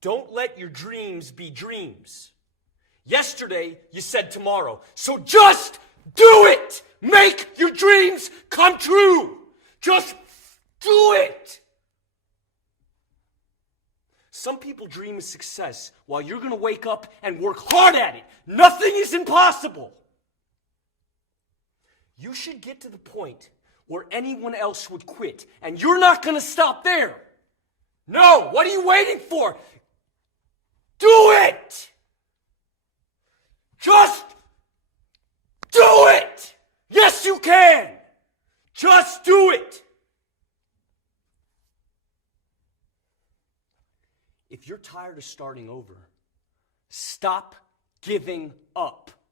Don't let your dreams be dreams. Yesterday, you said tomorrow. So just do it! Make your dreams come true! Just do it! Some people dream of success while you're going to wake up and work hard at it. Nothing is impossible. You should get to the point where anyone else would quit, and you're not going to stop there. No, what are you waiting for? Do it! Just do it! Yes, you can! Just do it! If you're tired of starting over, stop giving up.